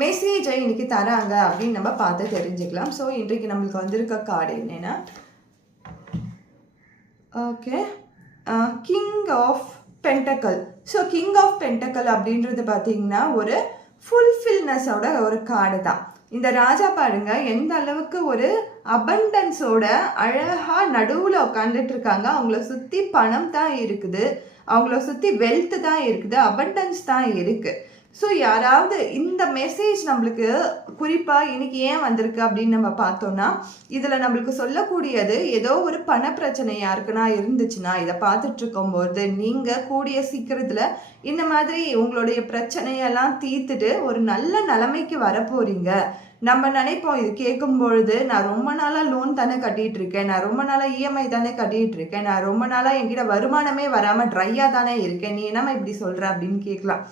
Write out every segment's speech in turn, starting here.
மெசேஜை இன்னைக்கு தராங்க அப்படின்னு நம்ம பார்த்து தெரிஞ்சுக்கலாம். ஸோ இன்றைக்கு நம்மளுக்கு வந்திருக்க கார்டு என்னன்னா, okay, king of pentacle. So king of pentacle அப்படின்றது பார்த்தீங்கன்னா ஒரு ஃபுல்ஃபில்னஸோட ஒரு கார்டு தான். இந்த ராஜா பாருங்க எந்த அளவுக்கு ஒரு அபண்டன்ஸோட அழகா நடுவில் உட்காந்துட்டு இருக்காங்க. அவங்கள சுற்றி பணம் தான் இருக்குது, அவங்கள சுற்றி வெல்த் தான் இருக்குது, அபண்டன்ஸ் தான் இருக்கு. ஸோ யாராவது இந்த மெசேஜ் நம்மளுக்கு குறிப்பாக இன்னைக்கு ஏன் வந்திருக்கு அப்படின்னு நம்ம பார்த்தோம்னா, இதில் நம்மளுக்கு சொல்லக்கூடியது ஏதோ ஒரு பண பிரச்சனை யாருக்குன்னா இருந்துச்சுன்னா, இதை பார்த்துட்டு இருக்கும்போது நீங்கள் கூடிய சீக்கிரத்தில் இந்த மாதிரி உங்களுடைய பிரச்சனையெல்லாம் தீர்த்துட்டு ஒரு நல்ல நிலைமைக்கு வரப்போறீங்க. நம்ம நினைப்போம் இது கேட்கும் பொழுது, நான் ரொம்ப நாளாக லோன் தானே கட்டிட்டு இருக்கேன், நான் ரொம்ப நாளாக இஎம்ஐ தானே கட்டிட்டு இருக்கேன், நான் ரொம்ப நாளாக என்கிட்ட வருமானமே வராமல் ட்ரையாக தானே இருக்கேன், நீ என்னம்மா இப்படி சொல்கிற அப்படின்னு கேட்கலாம்.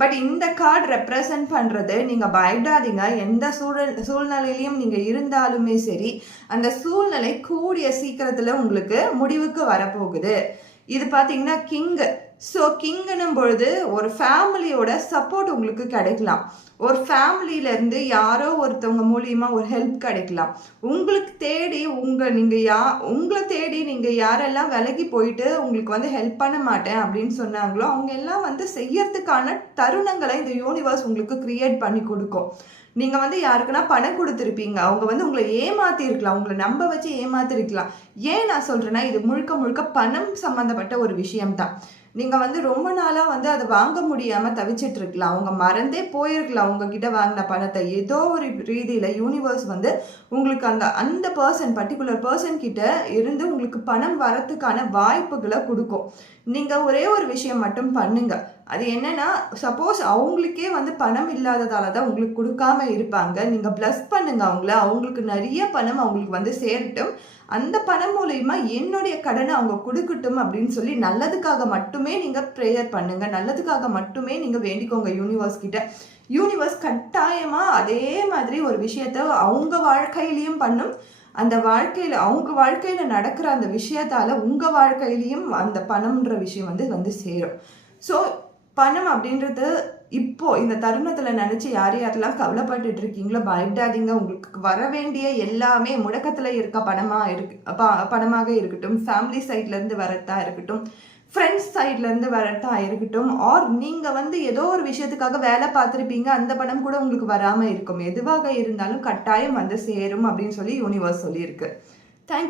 பட் இந்த கார்டு ரெப்ரசன்ட் பண்ணுறது, நீங்கள் பயப்படாதீங்க, எந்த சூழ்நிலையிலையும் நீங்கள் இருந்தாலுமே சரி, அந்த சூழ்நிலை கூடிய சீக்கிரத்தில் உங்களுக்கு முடிவுக்கு வரப்போகுது. இது பார்த்தீங்கன்னா கிங்கு. ஸோ கிங்குன்னும் பொழுது ஒரு ஃபேமிலியோட சப்போர்ட் உங்களுக்கு கிடைக்கலாம். ஒரு ஃபேமிலியிலேருந்து யாரோ ஒருத்தவங்க மூலியமாக ஒரு ஹெல்ப் கிடைக்கலாம். உங்களுக்கு தேடி உங்களை தேடி நீங்கள் யாரெல்லாம் விலகி போயிட்டு உங்களுக்கு வந்து ஹெல்ப் பண்ண மாட்டேன் அப்படின்னு சொன்னாங்களோ அவங்க எல்லாம் வந்து செய்யறதுக்கான தருணங்களை இந்த யூனிவர்ஸ் உங்களுக்கு கிரியேட் பண்ணி கொடுக்கும். நீங்கள் வந்து யாருக்குன்னா பணம் கொடுத்துருப்பீங்க, அவங்க வந்து உங்களை ஏமாத்திருக்கலாம், உங்களை நம்ப வச்சு ஏமாத்திருக்கலாம். ஏன் நான் சொல்கிறேன்னா, இது முழுக்க முழுக்க பணம் சம்மந்தப்பட்ட ஒரு விஷயம்தான். நீங்கள் வந்து ரொம்ப நாளாக வந்து அதை வாங்க முடியாமல் தவிச்சிட்டு இருக்கலாம், அவங்க மறந்தே போயிருக்கலாம் உங்ககிட்ட வாங்கின பணத்தை. ஏதோ ஒரு ரீதியில் யூனிவர்ஸ் வந்து உங்களுக்கு அந்த பர்டிகுலர் பர்சன் கிட்ட இருந்து உங்களுக்கு பணம் வரத்துக்கான வாய்ப்புகளை கொடுக்கும். நீங்கள் ஒரே ஒரு விஷயம் மட்டும் பண்ணுங்க. அது என்னன்னா, சப்போஸ் அவங்களுக்கே வந்து பணம் இல்லாததால தான் உங்களுக்கு கொடுக்காம இருப்பாங்க. நீங்கள் ப்ளஸ் பண்ணுங்க அவங்களுக்கு நிறைய பணம் அவங்களுக்கு வந்து சேரட்டும், அந்த பணம் மூலயமா என்னுடைய கடனை அவங்க கொடுக்கட்டும் அப்படின்னு சொல்லி நல்லதுக்காக மட்டுமே நீங்கள் ப்ரேயர் பண்ணுங்க, நல்லதுக்காக மட்டுமே நீங்கள் வேண்டிக்கோங்க யூனிவர்ஸ் கிட்ட. யூனிவர்ஸ் கட்டாயமாக அதே மாதிரி ஒரு விஷயத்த அவங்க வாழ்க்கையிலையும் பண்ணும். அந்த அவங்க வாழ்க்கையில் நடக்கிற அந்த விஷயத்தால் உங்கள் வாழ்க்கையிலையும் அந்த பணம்ன்ற விஷயம் வந்து சேரும். ஸோ பணம் அப்படின்றது இப்போ இந்த தருணத்தில் நினச்சி யாரெல்லாம் கவலைப்பட்டுட்டு இருக்கீங்களோ பயப்படாதீங்க. உங்களுக்கு வர வேண்டிய எல்லாமே முடக்கத்தில் இருக்க பணமாக இருக்கட்டும், ஃபேமிலி சைட்லேருந்து வரத்தா இருக்கட்டும், ஃப்ரெண்ட்ஸ் சைட்லேருந்து வரத்தா இருக்கட்டும், ஆர் நீங்கள் வந்து ஏதோ ஒரு விஷயத்துக்காக வேலை பார்த்துருப்பீங்க, அந்த பணம் கூட உங்களுக்கு வராமல் இருக்கும். எதுவாக இருந்தாலும் கட்டாயம் வந்து சேரும் அப்படின்னு சொல்லி யூனிவர்ஸ் சொல்லியிருக்கு. தேங்க்யூ.